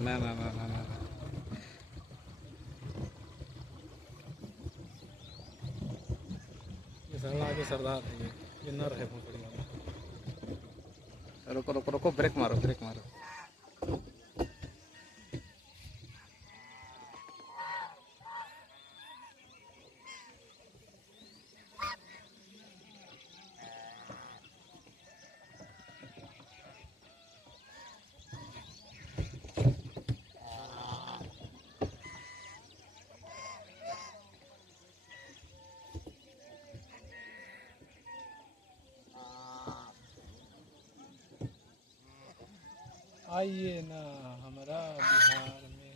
ना ना ना ना ना, ये सरला के सरदार है ये नर है भोसड़ी वाला। रुको रुको रुको, ब्रेक मारो ब्रेक मारो। आइए ना हमारा बिहार में।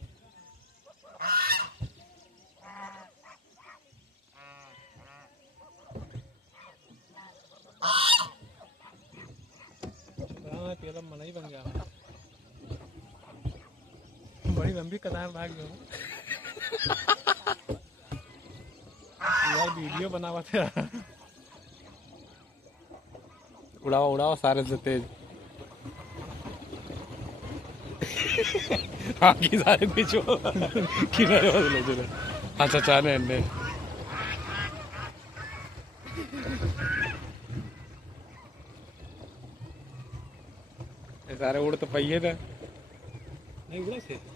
पेला मना ही बन गया बड़ी लंबी कतार भाग गई यार, वीडियो बनावा था। उड़ाओ उड़ाओ सारे से तेज। हाँ की सारे पीछे किनारे बदलो चलो। अच्छा चाने अंडे सारे उड़ तो पहिए थे नहीं उड़ा थे।